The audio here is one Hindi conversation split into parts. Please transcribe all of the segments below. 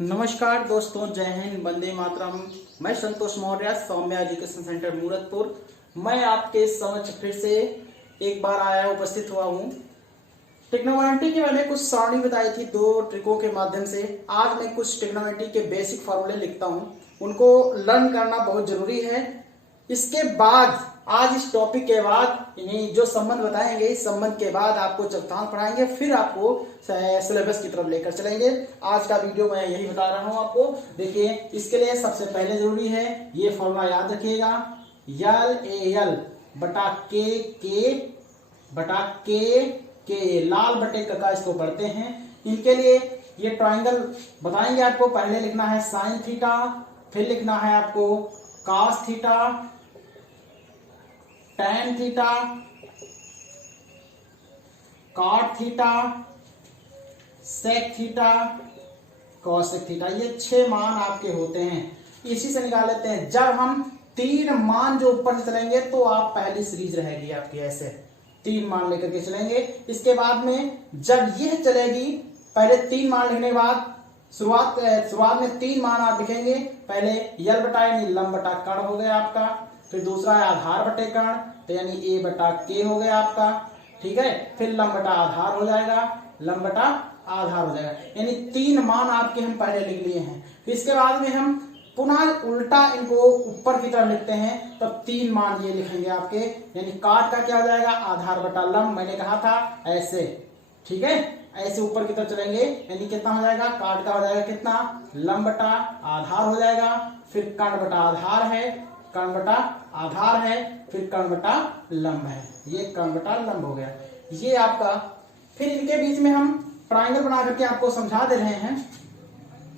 नमस्कार दोस्तों, जय हिंद, वंदे मातरम। मैं संतोष मौर्य, सौम्या एजुकेशन सेंटर मूरतपुर। मैं आपके समक्ष फिर से एक बार उपस्थित हुआ हूँ। ट्रिग्नोमेट्री की मैंने कुछ सारणी बताई थी दो ट्रिकों के माध्यम से। आज मैं कुछ ट्रिग्नोमेट्री के बेसिक फॉर्मूले लिखता हूँ, उनको लर्न करना बहुत जरूरी है। इसके बाद आज इस टॉपिक के बाद यानी जो संबंध बताएंगे, इस संबंध के बाद आपको चतुर्थांश पढ़ाएंगे, फिर आपको सिलेबस की तरफ लेकर चलेंगे। आज का वीडियो मैं यही बता रहा हूं आपको। देखिए, इसके लिए सबसे पहले जरूरी है ये फॉर्मूला याद रखिएगा, यल ए यल बटा के बटा के लाल बटे का इसको पढ़ते हैं। इनके लिए ये ट्राइंगल बताएंगे आपको। पहले लिखना है साइन थीटा, फिर लिखना है आपको cos theta, tan theta, cot theta, sec theta, cosec theta. ये 6 मान आपके होते हैं, इसी से निकाल लेते हैं। जब हम 3 मान जो ऊपर से चलेंगे तो आप पहली सीरीज रहेगी आपकी, ऐसे 3 मान लेकर के चलेंगे। इसके बाद में जब यह चलेगी, पहले 3 मान लिखने के बाद शुरुआत में 3 मान आप लिखेंगे। पहले यल बटा यानी लंब बटा कर्ण हो गया आपका, फिर दूसरा है आधार बटे कर्ण, तो यानी ए बटा के हो गया आपका, ठीक है। फिर लंब बटा आधार हो जाएगा, लंब बटा आधार हो जाएगा, यानी 3 मान आपके हम पहले लिख लिए हैं। फिर इसके बाद में हम पुनः उल्टा इनको ऊपर की तरफ लिखते हैं, तब 3 मान ये लिखेंगे आपके, यानी काट का क्या हो जाएगा, आधार बटा लंब। मैंने कहा था ऐसे, ठीक है, ऐसे ऊपर की तरफ चलेंगे, यानी कितना हो जाएगा, काट का हो जाएगा कितना, लंब बटा आधार हो जाएगा। फिर कर्ण बटा आधार है, कर्ण बटा आधार है, फिर कर्ण बटा लंब है, ये कर्ण बटा लंब हो गया ये आपका। फिर इनके बीच में हम ट्राइंगल बना करके आपको समझा दे रहे हैं,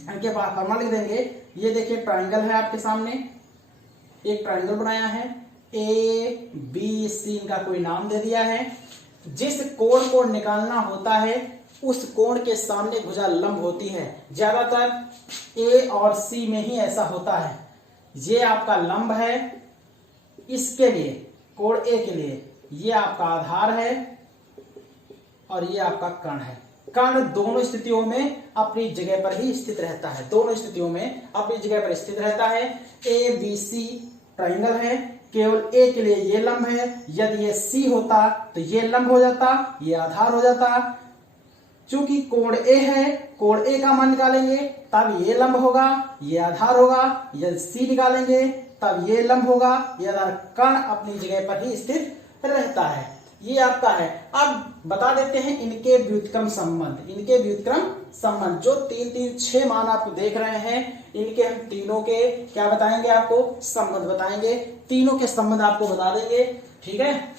इनके बाद फॉर्मूला लिख देंगे। ये देखिए ट्राइंगल है आपके सामने, एक ट्राइंगल बनाया है, ए बी सी इनका कोई नाम दे दिया है। जिस कोण को निकालना होता है उस कोण के सामने भुजा लंब होती है। ज्यादातर ए और सी में ही ऐसा होता है। ये आपका लंब है, इसके लिए कोण ए के लिए ये आपका आधार है और ये आपका कर्ण है। कर्ण दोनों स्थितियों में अपनी जगह पर ही स्थित रहता है, दोनों स्थितियों में अपनी जगह पर स्थित रहता है। ए बी सी ट्राइंगल है, केवल ए के लिए ये लंब है। यदि ये सी होता तो ये लंब हो जाता, ये आधार हो जाता। चूंकि कोण ए है, कोण ए का मान निकालेंगे तब ये लंब होगा, ये आधार होगा। यदि सी निकालेंगे तब ये लंब होगा, ये आधार। कर्ण अपनी जगह पर ही स्थित रहता है, ये आपका है। अब बता देते हैं इनके व्युत्क्रम संबंध। इनके व्युत्क्रम संबंध जो 6 मान आपको देख रहे हैं, इनके हम तीनों के क्या बताएंगे, आपको संबंध बताएंगे। तीनों के संबंध आपको बता देंगे, ठीक है।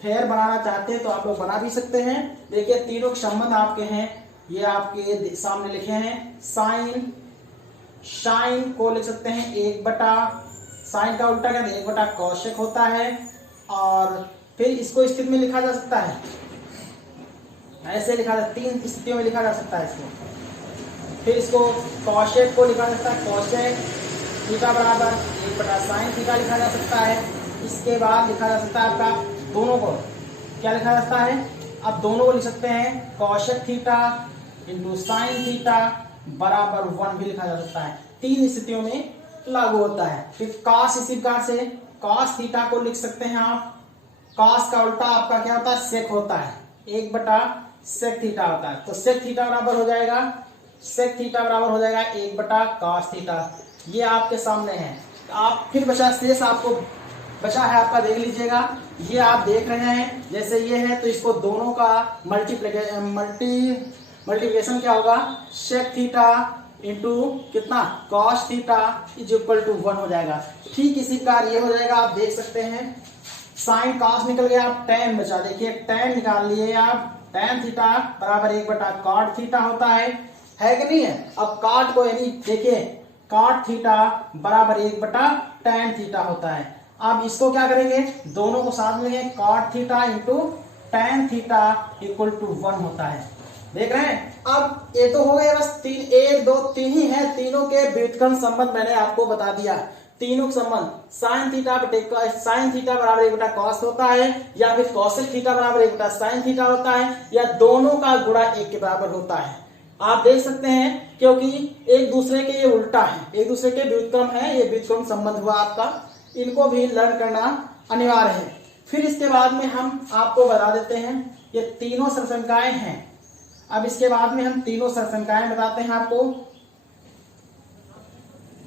फेयर बनाना चाहते हैं तो आप लोग बना भी सकते हैं। देखिए तीनों के संबंध आपके हैं, ये आपके सामने लिखे हैं। साइन को लिख सकते हैं 1 बटा, साइन का उल्टा क्या, 1 बटा कौशिक होता है। और फिर इसको स्थिति में लिखा जा सकता है, ऐसे लिखा जा, 3 स्थितियों में लिखा जा सकता है इसको। फिर इसको कौशिक को लिखा जा सकता है, कौशिक थीटा बराबर 1 बटा साइन थीटा लिखा जा सकता है। इसके बाद लिखा जा सकता है आपका दोनों को क्या लिखा जा सकता है, अब दोनों को लिख सकते हैं Kaushik theta into sine theta बराबर 1 भी लिखा जा सकता है। 3 स्थितियों में लागू होता है। फिर कॉस, इसी प्रकार से कॉस थीटा को लिख सकते हैं आप। कॉस का उल्टा आपका क्या होता है, सेक होता है, 1 बटा सेक थीटा होता है। तो सेक थीटा बराबर हो जाएगा, सेक थीटा बराबर हो जाएगा 1 बटा कॉस थीटा। ये आपके सामने है। आप फिर बचा शेष आपको बचा है आपका, देख लीजिएगा। ये आप देख रहे हैं जैसे ये है, तो इसको दोनों का मल्टीप्लिकेशन क्या होगा, सेक थीटा इंटू कितना, cos theta is equal to 1 हो जाएगा। ठीक इसी प्रकार ये हो जाएगा, आप देख सकते हैं। साइन कॉस निकल गया, आप टैन बचा। देखिए टैन निकाल लिए आप, टैन थीटा बराबर 1 बटा कॉट थीटा होता है कि नहीं है। अब कॉट को यानी देखिए कॉट थीटा बराबर 1 बटा टैन थीटा होता है। अब इसको क्या करेंगे, दोनों को साथ में, cot theta into tan theta equal to 1 होता है। देख रहे हैं। अब ये तो हो गया बस 3, 1 2 3 ही है। तीनों के व्युत्क्रम संबंध मैंने आपको बता दिया। तीनों संबंध साइन थीटा बराबर 1 बटा कॉस होता है, या फिर कॉसेक थीटा बराबर 1 बटा साइन थीटा होता है, या दोनों का गुणा 1 के बराबर होता है। आप देख सकते हैं क्योंकि एक दूसरे के ये उल्टा है, एक दूसरे के व्युत्क्रम है, ये व्युत्क्रम संबंध हुआ आपका, इनको भी लर्न करना अनिवार्य है। फिर इसके बाद में हम आपको बता देते हैं ये तीनों सरसंख्याएं हैं। अब इसके बाद में हम तीनों सरसंख्याएं बताते हैं आपको,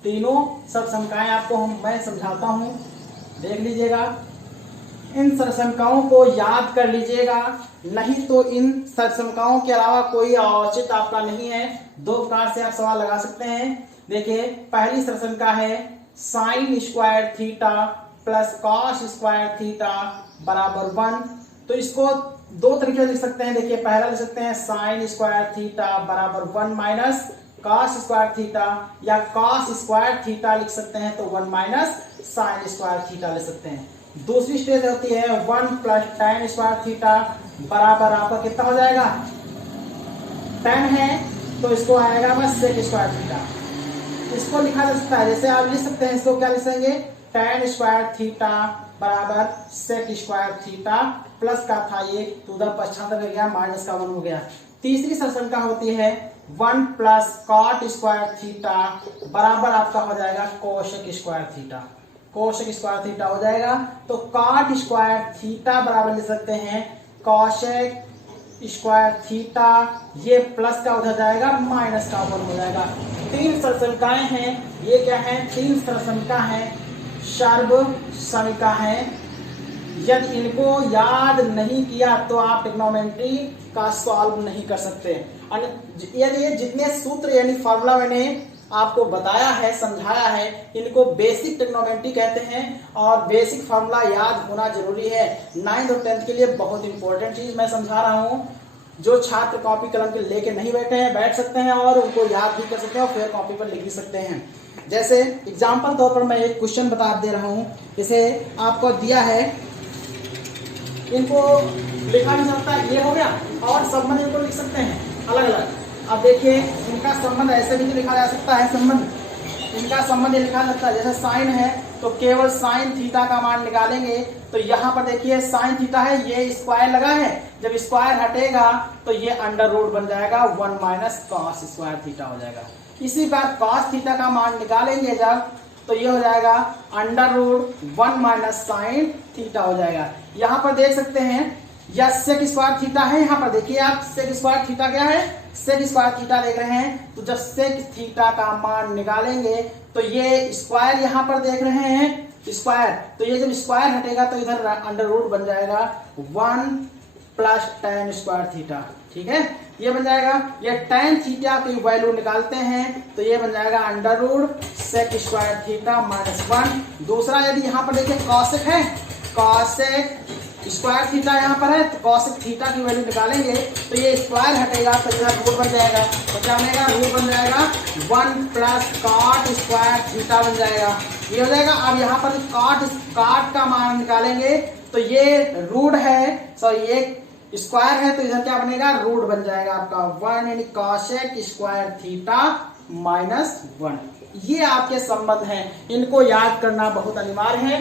तीनों सरसंख्याएं आपको मैं समझाता हूं, देख लीजिएगा। इन सरसंख्याओं को याद कर लीजिएगा, नहीं तो इन सरसंख्याओं के अलावा कोई औचित्य आपका नहीं है। दो प्रकार से आप सवाल लगा सकते हैं। देखिए पहली सरसंख्या है sine square theta plus cos square theta बराबर 1। तो इसको दो तरीके से लिख सकते हैं। देखिए पहला लिख सकते हैं साइन स्क्वायर थीटा बराबर 1 माइनस कॉस स्क्वायर थीटा, या कॉस स्क्वायर थीटा लिख सकते हैं तो 1 माइनस साइन स्क्वायर थीटा लिख सकते हैं। दूसरी स्टेज होती है 1 प्लस tan स्क्वायर थीटा बराबर आपका कितना हो जाएगा, tan है तो इसको आएगा बस sec स्क्वायर थीटा। इसको लिखा जा सकता है, जैसे आप लिख सकते हैं, इसको क्या लिखेंगे, tan स्क्वायर थीटा बराबर sec स्क्वायर थीटा, प्लस का था ये टू द पक्षांतर गया, माइनस का 1 हो गया। तीसरी सरसंख्या होती है 1 प्लस cot स्क्वायर थीटा बराबर आपका हो जाएगा cosec square theta, cosec square theta हो जाएगा। तो cot स्क्वायर थीटा बराबर लिख सकते हैं कोशेक स्क्वायर थीटा, ये प्लस का उधर जाएगा माइनस का 1 हो जाएगा। तीन सरसंख्याएं हैं, ये क्या है, तीन सरसंख्या है, सर्वसमिका है। यदि इनको याद नहीं किया तो आप ट्रिग्नोमेट्री का सॉल्व नहीं कर सकते। यदि ये जितने सूत्र यानी फॉर्मूला मैंने आपको बताया है, समझाया है, इनको बेसिक ट्रिग्नोमेट्री कहते हैं और बेसिक फार्मूला याद होना जरूरी है। 9th और 10th के लिए बहुत इंपॉर्टेंट चीज मैं समझा रहा हूं। जो छात्र कॉपी कलम के लेके नहीं बैठे हैं, बैठ सकते हैं और उनको याद भी कर सकते हैं और फिर कॉपी पर लिख भी सकते हैं। जैसे एग्जाम्पल तौर पर मैं एक क्वेश्चन बता दे रहा हूँ। जैसे आपको दिया है, इनको लिखा नहीं सकता, ये हो गया, और संबंध इनको लिख सकते हैं अलग अलग। अब देखिए इनका संबंध ऐसे भी लिखा जा सकता है, संबंध इनका संबंध लिखा जा सकता है। जैसे साइन है तो केवल साइन थीटा का मान निकालेंगे, तो यहाँ पर देखिए साइन थीटा है, ये स्क्वायर लगा है, जब स्क्वायर हटेगा तो ये अंडर रूट बन जाएगा 1 माइनस कॉस स्क्वायर थीटा हो जाएगा। इसी बार कॉस थीटा का मान निकालेंगे जब, तो ये हो जाएगा under root 1 minus sine theta हो जाएगा। यहाँ पर देख सकते हैं या सेक स्क्वायर थीटा है, यहाँ पर देखिए आप सेक स्क्वायर थीटा क्या है, सेक स्क्वायर थीटा देख रहे हैं। तो जब सेक थीटा का मान निकालेंगे तो ये स्क्वायर यहाँ पर देख रहे हैं स्क्वायर, तो ये जब स्क्वायर हटेगा तो इधर अंडर रूट बन जाएगा 1 प्लस tan स्क्वायर थीटा, ठीक है, ये बन जाएगा। ये tan थीटा की वैल्यू निकालते हैं तो ये बन जाएगा under root sec square theta minus 1। दूसरा यदि यहाँ पर देखिए कॉसेक है, कॉसेक स्क्वायर थीटा यहाँ पर है, तो कॉसेक थीटा की वैल्यू निकालेंगे तो ये स्क्वायर हटेगा तो इधर रूट बन जाएगा, तो क्या बनेगा, रूट बन जाएगा 1 प्लस कॉट स्क्वायर थीटा बन जाएगा, ये हो जाएगा। अब यहाँ पर कॉट का मान निकालेंगे तो ये रूट है, सॉरी ये स्क्वायर है, तो इधर क्या बनेगा, रूट बन जाएगा आपका 1 यानी कॉसेक स्क्वायर थीटा माइनस 1। ये आपके संबंध हैं, इनको याद करना बहुत अनिवार्य है।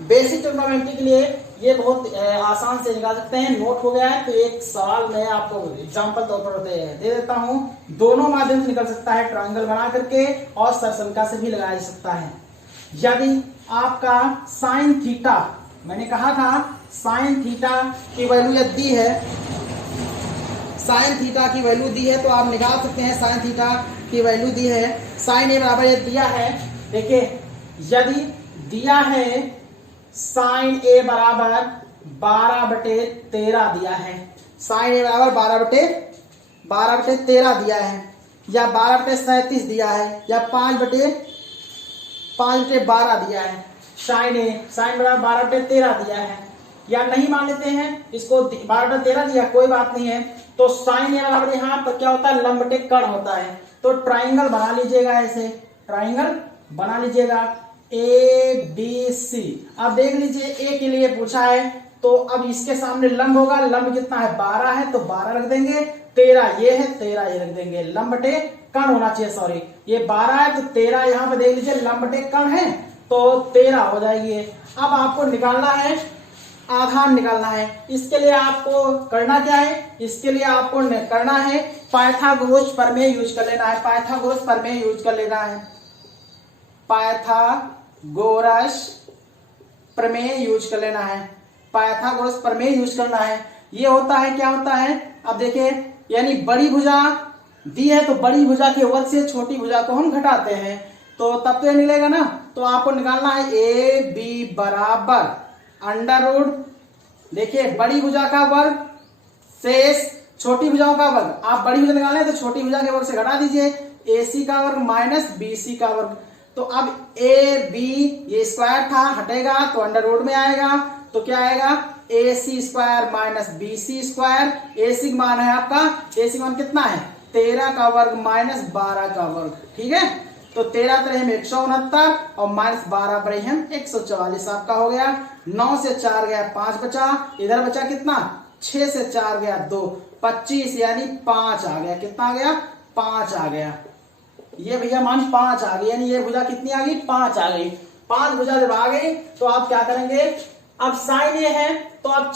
बेसिक ट्रिग्नोमेट्री के लिए ये बहुत आसान से निकाल सकते हैं। नोट हो गया है तो एक सवाल मैं आपको एग्जांपल तौर पर दे देता हूं। दोनों माध्यम से निकल सकता है, ट्रायंगल बना करके और सरसंख्या से भी लगाया जा सकता है। यदि आपका साइन थीटा, मैंने कहा था साइन थीटा की वैल्यू यदि दी है, साइन थीटा की वैल्यू दी है तो आप निकाल सकते हैं। साइन थीटा की वैल्यू दी है, साइन ए बराबर ये दिया है, देखिए यदि दिया है साइन ए बराबर 12/13 दिया है, साइन ए बराबर 12/13 दिया है, या 12/37 दिया है, या 5/12 दिया है। साइन बराबर 12/13 दिया है, या नहीं मान लेते हैं इसको 12/13 दिया, कोई बात नहीं है। तो साइन ए बराबर यहाँ पर क्या होता है, लंबटे कण होता है। तो ट्राइंगल बना लीजिएगा, ऐसे ट्राइंगल बना लीजिएगा ABC। अब देख लीजिए ए के लिए पूछा है तो अब इसके सामने लंब होगा, लंब कितना है 12 है तो 12 रख देंगे, 13 ये है 13 ये रख देंगे, लंबटे कण होना चाहिए, सॉरी ये 12 है तो 13 यहाँ पे देख लीजिए लंबटे कण है तो 13 हो जाएगी। अब आपको निकालना है आधार निकालना है। इसके लिए आपको करना क्या है, इसके लिए आपको करना है पाइथागोरस प्रमेय यूज कर लेना है। पाइथागोरस प्रमेय यूज कर लेना है। पाइथागोरस प्रमेय यूज कर लेना है। पाइथागोरस प्रमेय यूज करना है। ये होता है, क्या होता है, अब देखिए, यानी बड़ी भुजा दी है तो बड़ी भुजा के वर्ग से छोटी भुजा को हम घटाते हैं, तो तब तो ये मिलेगा ना। तो आपको निकालना है ए बी बराबर अंडर रूट, देखिए बड़ी भुजा का वर्ग शेष छोटी भुजाओं का वर्ग। आप बड़ी भुजा निकालना है तो छोटी भुजा के वर्ग से घटा दीजिए, ए सी का वर्ग माइनस बी सी का वर्ग। तो अब ए बी ये स्क्वायर था, हटेगा तो अंडर रूट में आएगा, तो क्या आएगा A C square minus B C square. A C का मान है आपका, ए सी का मान कितना है 13 का वर्ग माइनस 12 का वर्ग, ठीक है। तो 13 तरह में 169 और माइनस 12 पर हम 144 आपका हो गया। 9 से 4 गया 5 बचा, इधर बचा कितना 6 से 4 गया 2, 25 यानी 5 आ गया। कितना आ गया 5 आ गया। ये भैया मान 5 आ गई, यानी ये भुजा कितनी आ गई 5 आ गई। 5 भुजा जब आ गई तो आप क्या करेंगे, अब साइन ये है तो आप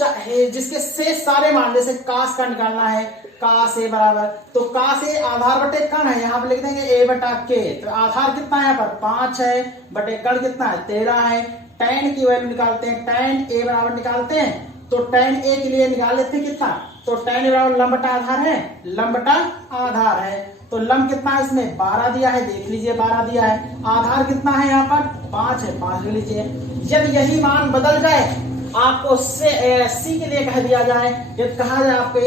जिसके शेष सारे मान, जैसे कास का निकालना है, कास ए बराबर, तो कास ए आधार बटे कण है, यहाँ पे लिख देंगे ए बटा के। तो आधार कितना है यहाँ पर 5 है, बटे कण कितना है 13 है। tan की वैल्यू निकालते हैं, tan ए बराबर निकालते हैं, तो tan ए के लिए निकाल लेते हैं कितना, तो tan ए बराबर लंब बटा आधार है, लंब बटा आधार है। तो लंब कितना है इसमें 12 दिया है, देख लीजिए 12 दिया है। आधार कितना है यहाँ पर 5 है, 5 ले लीजिए। यदि यही मान बदल जाए, आपको सी के लिए कह दिया जाए, यदि कहा जाए आपके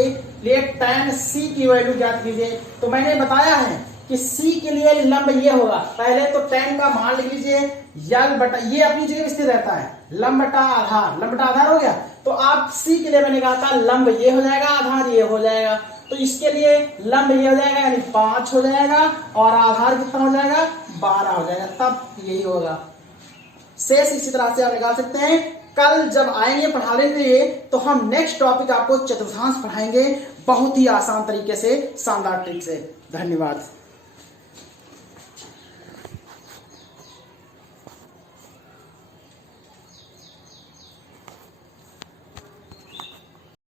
लिए tan सी की वैल्यू ज्ञात कीजिए, तो मैंने बताया है कि सी के लिए लंब ये होगा, पहले तो tan का मान लिख लीजिए, यल बटा ये अपनी जगह स्थिर रहता है, लंब बटा आधार, लंब बटा आधार हो गया। तो आप सी के लिए मैंने कहा था लंब ये हो जाएगा, आधार ये हो जाएगा, तो इसके लिए लंब ये हो जाएगा यानी 5 हो जाएगा और आधार कितना हो जाएगा 12 हो जाएगा, तब यही होगा। शेष इसी तरह से आप निकाल सकते हैं। कल जब आएंगे पढ़ाने के लिए तो हम नेक्स्ट टॉपिक आपको चतुर्थांश पढ़ाएंगे बहुत ही आसान तरीके से, शानदार ट्रिक से। धन्यवाद।